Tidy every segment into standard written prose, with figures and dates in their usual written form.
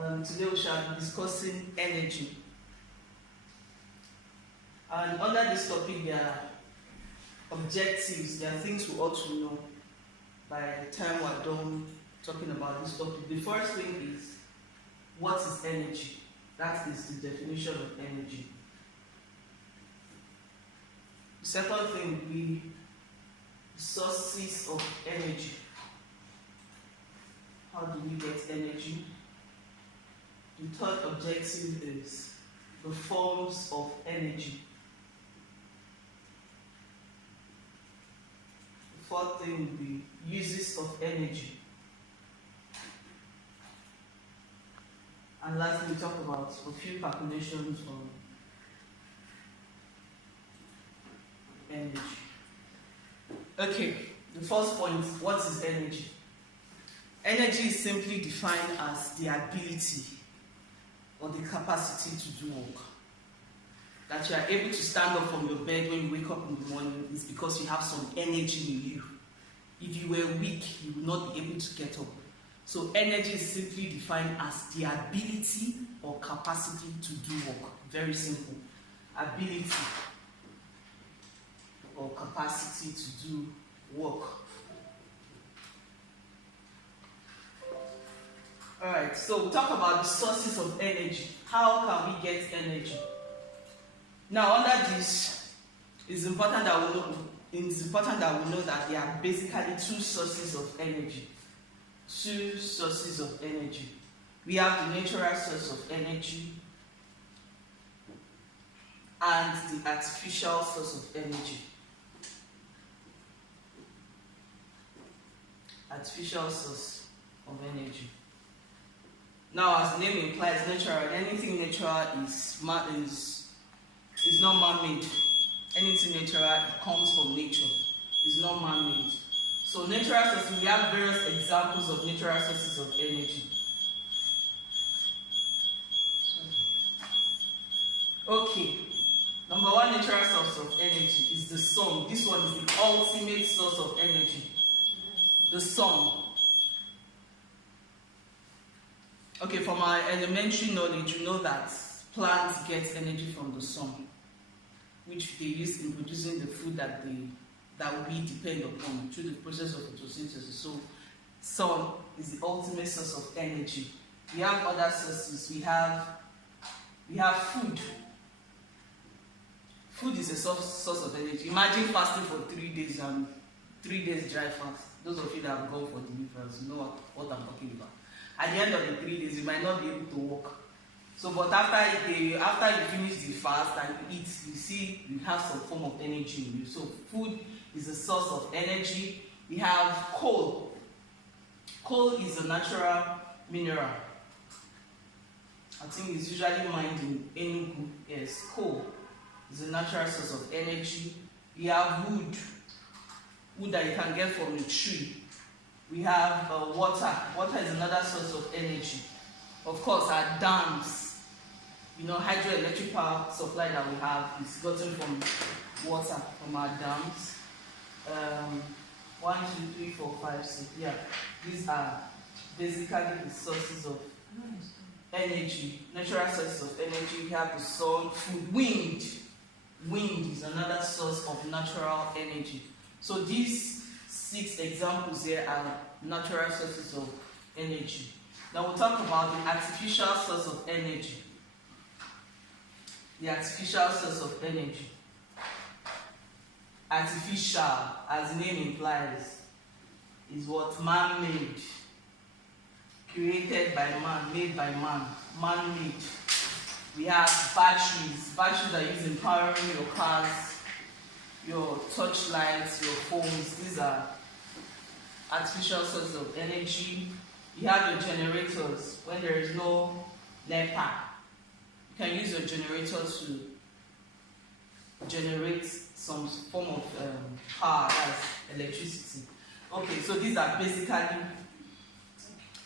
Today we shall be discussing energy. And under this topic, there are objectives, there are things we ought to know by the time we're done talking about this topic. The first thing is, what is energy? That is the definition of energy. The second thing will be sources of energy. How do we get energy? The third objective is the forms of energy. The fourth thing will be uses of energy. And lastly, we talk about a few calculations on energy. Okay, the first point, what is energy? Energy is simply defined as the ability or the capacity to do work. That you are able to stand up from your bed when you wake up in the morning is because you have some energy in you. If you were weak, you would not be able to get up. So energy is simply defined as the ability or capacity to do work. Very simple. Ability or capacity to do work. Alright, so we'll talk about the sources of energy. How can we get energy? Now, under this, it's important that we know that there are basically two sources of energy. Two sources of energy. We have the natural source of energy and the artificial source of energy. Artificial source of energy. Now, as the name implies, natural, anything natural is not man-made. Anything natural, it comes from nature. It's not man-made. So natural sources, we have various examples of natural sources of energy. Okay, number one natural source of energy is the sun. This one is the ultimate source of energy. The sun. Okay, from our elementary knowledge, you know that plants get energy from the sun, which they use in producing the food that we depend upon through the process of photosynthesis. So, sun is the ultimate source of energy. We have other sources. We have food. Food is a source of energy. Imagine fasting for 3 days and 3 days dry fast. Those of you that have gone for deliverance, you know what I'm talking about. At the end of the 3 days, you might not be able to walk. So, but after you finish the fast and you eat, you see you have some form of energy in you. So, food is a source of energy. We have coal. Coal is a natural mineral. I think it's usually mined in Enugu. Yes, coal is a natural source of energy. We have wood that you can get from a tree. We have water. Water is another source of energy. Of course, our dams, hydroelectric power supply that we have is gotten from water, from our dams. 1, 2, 3, 4, 5, 6. Yeah, these are basically the sources of energy, natural sources of energy. We have the sun, food, wind. Wind is another source of natural energy. So these 6 examples here are natural sources of energy. Now we'll talk about the artificial source of energy. The artificial source of energy. Artificial, as the name implies, is what? Man-made. Created by man, made by man. Man-made. We have batteries. Batteries are used in powering your cars, your touch lights, your phones. These are artificial sources of energy. You have your generators. When there is no NEPA, you can use your generator to generate some form of power, as electricity. Okay, so these are basically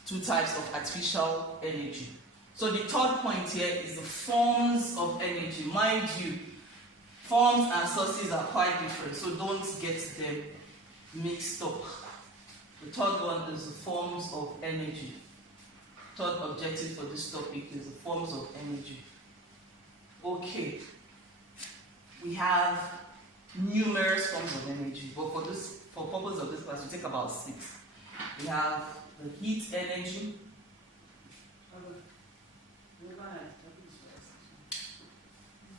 2 types of artificial energy. So the third point here is the forms of energy. Mind you, forms and sources are quite different, so don't get them mixed up. The third one is the forms of energy. third objective for this topic is the forms of energy. Okay, we have numerous forms of energy, but for purpose of this class, we take about 6. We have the heat energy.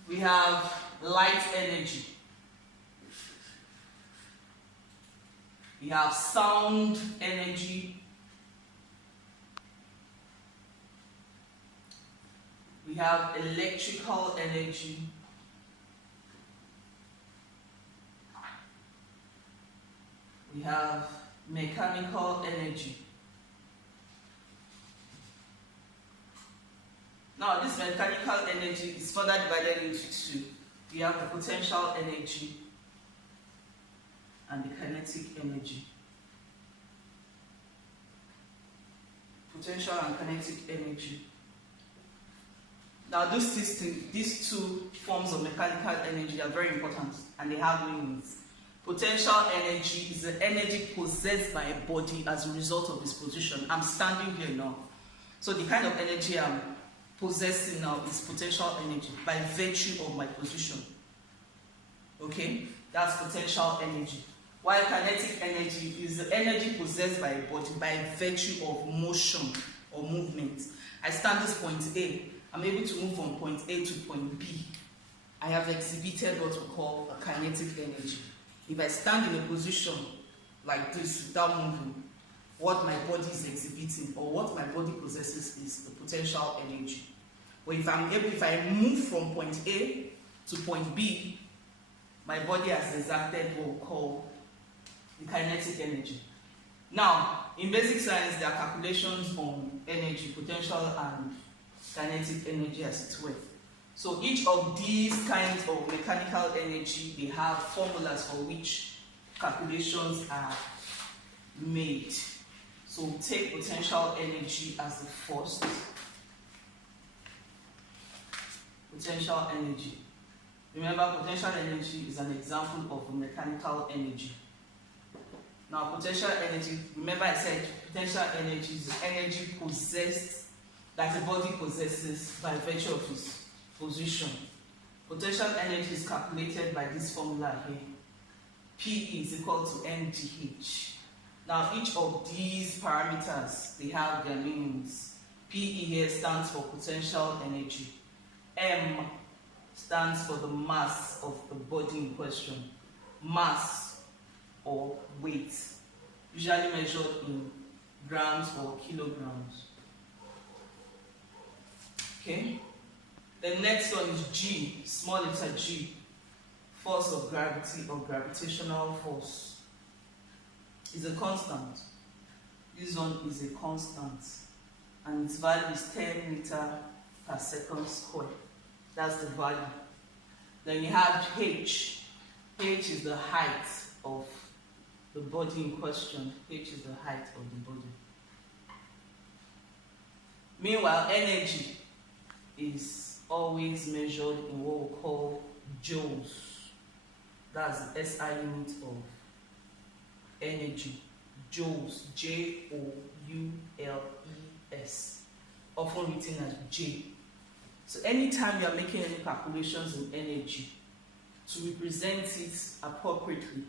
We have light energy. We have sound energy. We have electrical energy. We have mechanical energy. Now, this mechanical energy is further divided into 2. We have the potential energy and the kinetic energy. Potential and kinetic energy. Now, these two forms of mechanical energy are very important, and they have meanings. Potential energy is the energy possessed by a body as a result of its position. I'm standing here now. So the kind of energy I'm possessing now is potential energy by virtue of my position. Okay? That's potential energy. While kinetic energy is the energy possessed by a body by virtue of motion or movement. I stand this point A. I'm able to move from point A to point B. I have exhibited what we call a kinetic energy. If I stand in a position like this without moving, what my body is exhibiting or what my body possesses is the potential energy. But if I move from point A to point B, my body has exerted what we call the kinetic energy. Now, in basic science, there are calculations on energy, potential and kinetic energy as it were. So each of these kinds of mechanical energy, they have formulas for which calculations are made. So we'll take potential energy as the first. Potential energy. Remember, potential energy is an example of mechanical energy. Now, potential energy, remember I said potential energy is the energy possessed, that a body possesses by virtue of its position. Potential energy is calculated by this formula here. P is equal to mgh. Now, each of these parameters, they have their meanings. Pe here stands for potential energy. M stands for the mass of the body in question. Mass or weight, usually measured in grams or kilograms. Okay? The next one is G, small letter G, force of gravity or gravitational force. Is a constant. This one is a constant, and its value is 10 meters per second square. That's the value. Then you have H. H is the height of the body in question. H is the height of the body. Meanwhile, energy is always measured in what we call joules. That's the SI unit of energy. Joules, Joules, often written as J. So anytime you are making any calculations in energy, to represent it appropriately,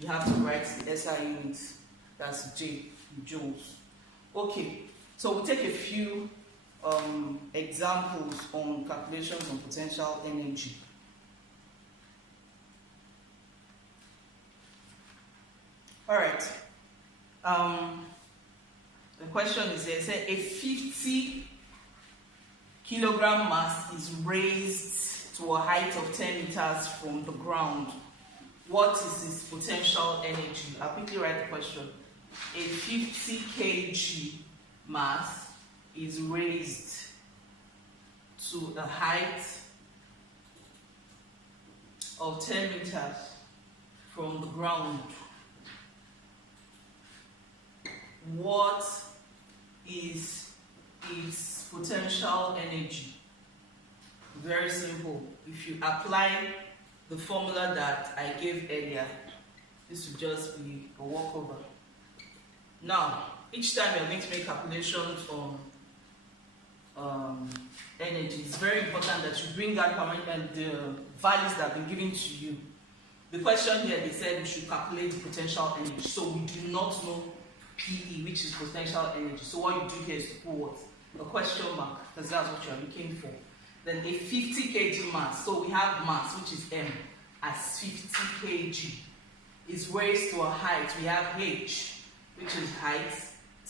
you have to write the SI unit, that's J, joules. Okay, so we'll take a few examples on calculations on potential energy. All right. The question is here, say a 50 kilogram mass is raised to a height of 10 meters from the ground. What is its potential energy? I'll quickly write the question. A 50 kg mass is raised to a height of 10 meters from the ground. What is its potential energy? Very simple. If you apply the formula that I gave earlier, this will just be a walkover. Now, each time you're going to make calculations on energy. It's very important that you bring out the values that have been given to you. The question here, they said we should calculate the potential energy. So we do not know PE, which is potential energy. So what you do here is to put what? A question mark, because that's what you are looking for. Then a 50 kg mass. So we have mass, which is M, as 50 kg. Is raised to a height. We have H, which is height,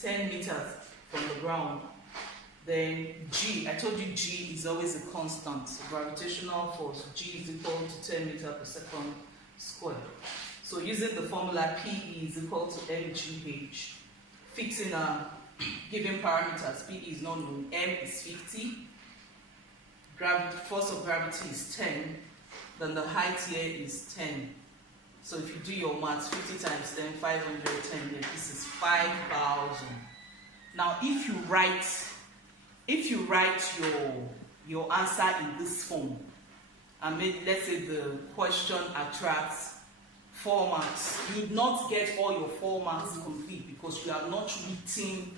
10 meters from the ground. Then G, I told you G is always a constant. So gravitational force, G is equal to 10 meters per second squared. So using the formula, PE is equal to mgh. Fixing given parameters, PE is not known, M is 50, force of gravity is 10, then the height here is 10. So if you do your maths, 50 times 10, 510, then this is 5,000. Now if you write your answer in this form, and maybe let's say the question attracts 4 marks, you would not get all your 4 marks complete because you have not written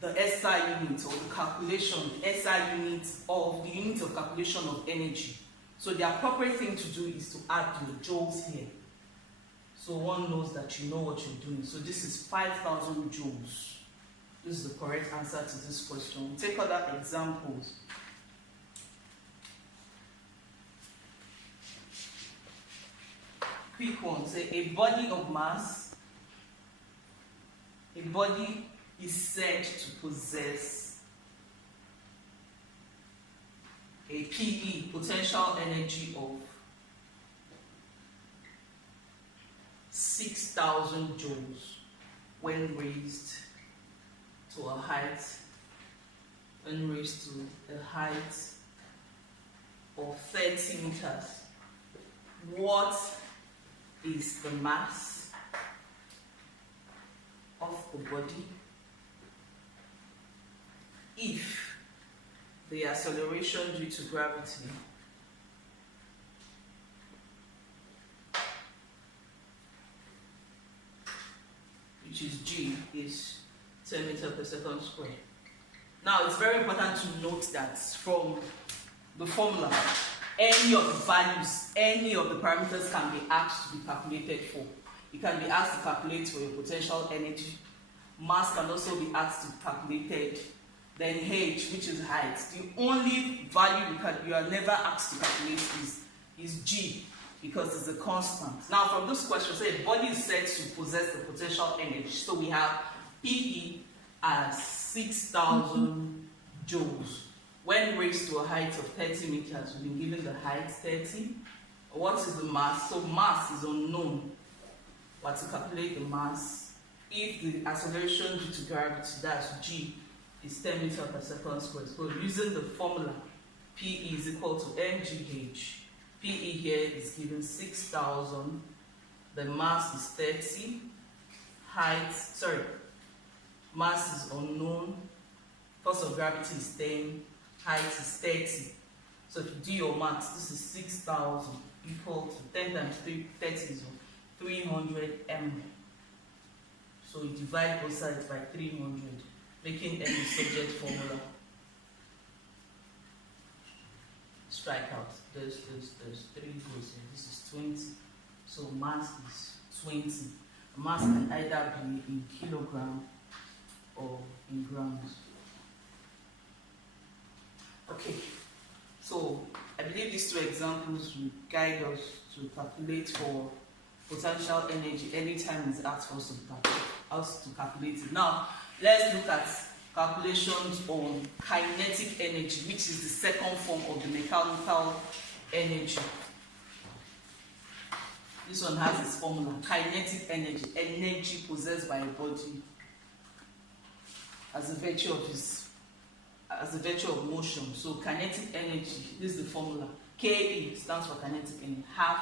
the SI unit or the calculation, the SI unit of the unit of calculation of energy. So the appropriate thing to do is to add your joules here. So one knows that you know what you're doing. So this is 5,000 joules. This is the correct answer to this question. We'll take other examples. Quick one. Say a body of mass. A body is said to possess a PE, potential energy of 6,000 joules when raised to a height, of 30 meters. What is the mass of the body if the acceleration due to gravity which is G is 10 meters per second squared. Now it's very important to note that from the formula, any of the values, any of the parameters can be asked to be calculated for. You can be asked to calculate for your potential energy. Mass can also be asked to be calculated. Then H, which is height. The only value you are never asked to calculate is G, because it's a constant. Now from this question, say body is said to possess the potential energy. So we have PE as 6,000 joules. When raised to a height of 30 meters, we've been given the height 30. What is the mass? So mass is unknown. But to calculate the mass, if the acceleration due to gravity, that's G, is 10 meters per second squared. So using the formula, PE is equal to mgh. PE here is given 6,000. The mass is 30. Mass is unknown. Force of gravity is 10. Height is 30. So if you do your maths, this is 6,000 equal to 10 times 30 is 300 m. So you divide both sides by 300, making any subject formula. Strike out. There's 3 goes here. This is 20. So mass is 20. Mass can either be in kilogram or in grams. Okay, so I believe these 2 examples will guide us to calculate for potential energy anytime it's asked for us to calculate it. Now, let's look at calculations on kinetic energy, which is the second form of the mechanical energy. This one has its formula, kinetic energy, energy possessed by a body as a virtue of motion. So kinetic energy, this is the formula. Ke stands for kinetic energy, half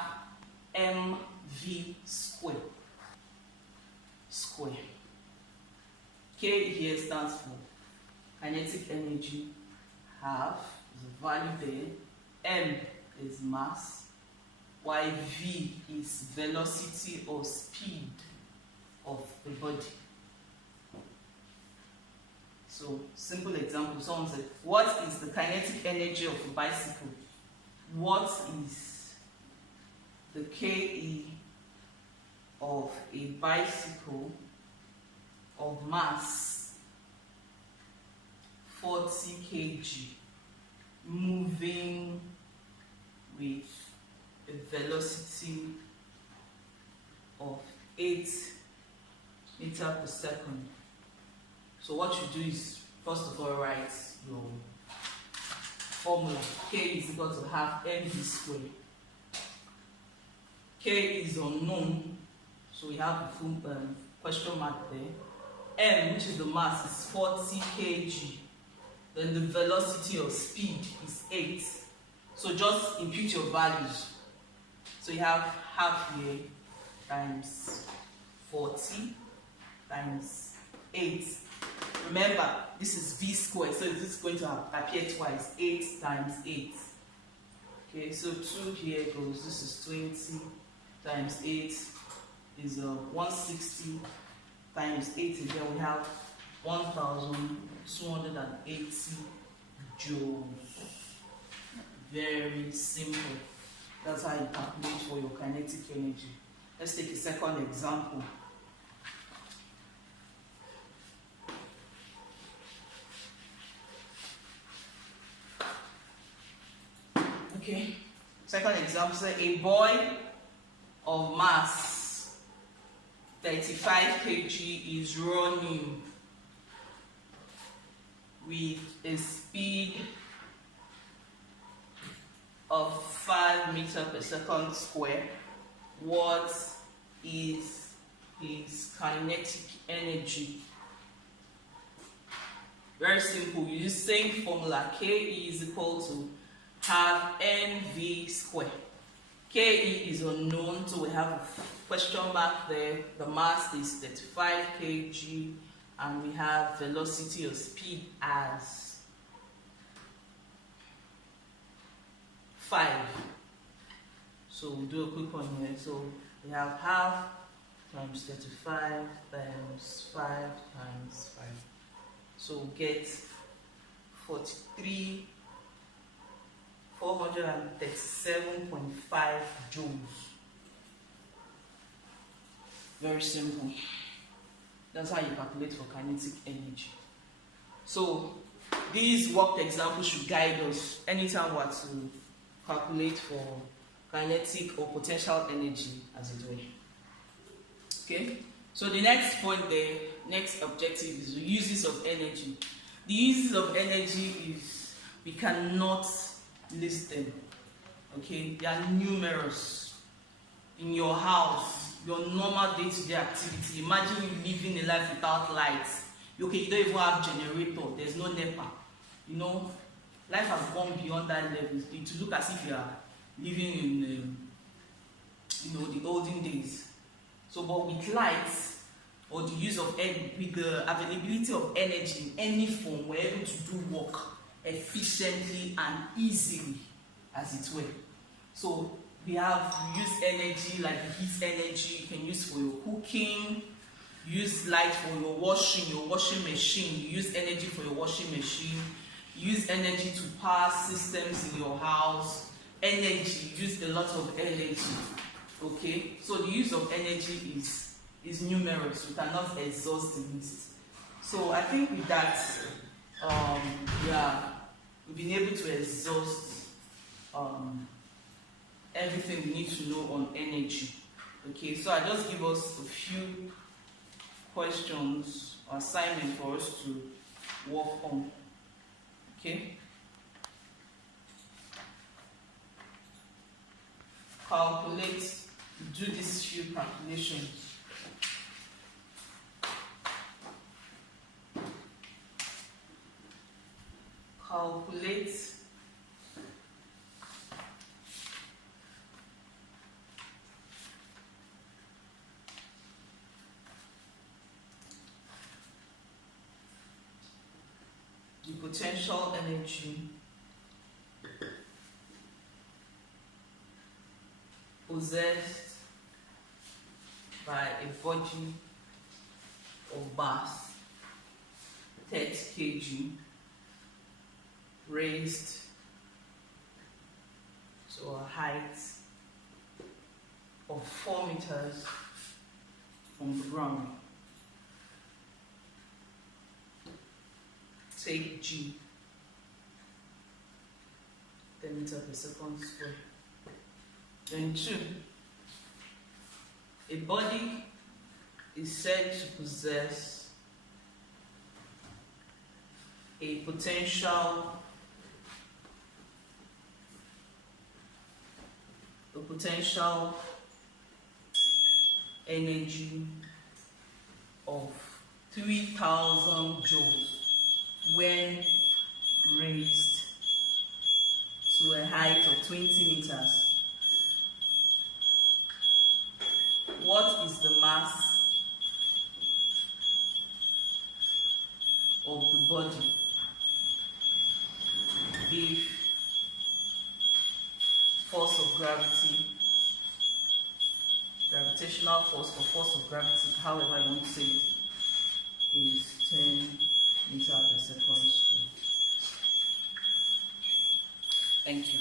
mv square. Ke here stands for kinetic energy, half is a value there, m is mass, while v is velocity or speed of the body. So, simple example, someone said, what is the kinetic energy of a bicycle? What is the KE of a bicycle of mass 40 kg moving with a velocity of 8 meters per second? So what you do is, first of all, write your formula. K is equal to half mv squared. K is unknown, so we have the full question mark there. M, which is the mass, is 40 kg. Then the velocity or speed is 8. So just impute your values. So you have half here times 40 times 8. Remember, this is v squared, so this is going to appear twice. 8 times 8. Okay, so 2 here goes, this is 20 times 8 is 160 times 8. And then we have 1,280 joules. Very simple. That's how you calculate for your kinetic energy. Let's take a second example. Okay, second example, say a boy of mass 35 kg is running with a speed of 5 meters per second square. What is his kinetic energy? Very simple. You use same formula. K is equal to half mv squared. Ke is unknown, so we have a question mark there. The mass is 35 kg, and we have velocity or speed as 5. So we'll do a quick one here. So we have half times 35 times 5 times 5. So we'll get 437.5 joules. Very simple. That's how you calculate for kinetic energy. So these worked examples should guide us anytime we are to calculate for kinetic or potential energy, as it were. Okay, so the next point there, next objective is the uses of energy. The uses of energy is, we cannot list them. Okay, they are numerous. In your house, your normal day-to-day activity, imagine you living a life without lights. Okay, you don't even have generator, there's no NEPA. You know, life has gone beyond that level. To look as if you are living in the olden days. So, but with lights, or the use of with the availability of energy in any form, we're able to do work efficiently and easily, as it were. So we use energy like heat energy. You can use for your cooking, use light for your washing machine. You use energy for your washing machine. Use energy to power systems in your house. Energy, use a lot of energy. Okay, so the use of energy is numerous. We cannot exhaust the list. So I think with that, we've been able to exhaust everything we need to know on energy. Okay, so I just give us a few questions or assignment for us to work on. Okay. Do these few calculations. Calculate the potential energy possessed by a body of mass 30 kg raised to a height of 4 meters from the ground. Take G, 10 meters per second square. Then 2, a body is said to possess a potential energy of 3,000 joules when raised to a height of 20 meters. What is the mass of the body if force of gravity, gravitational force or force of gravity, however you want to say it, is 10 meters per second squared? Thank you.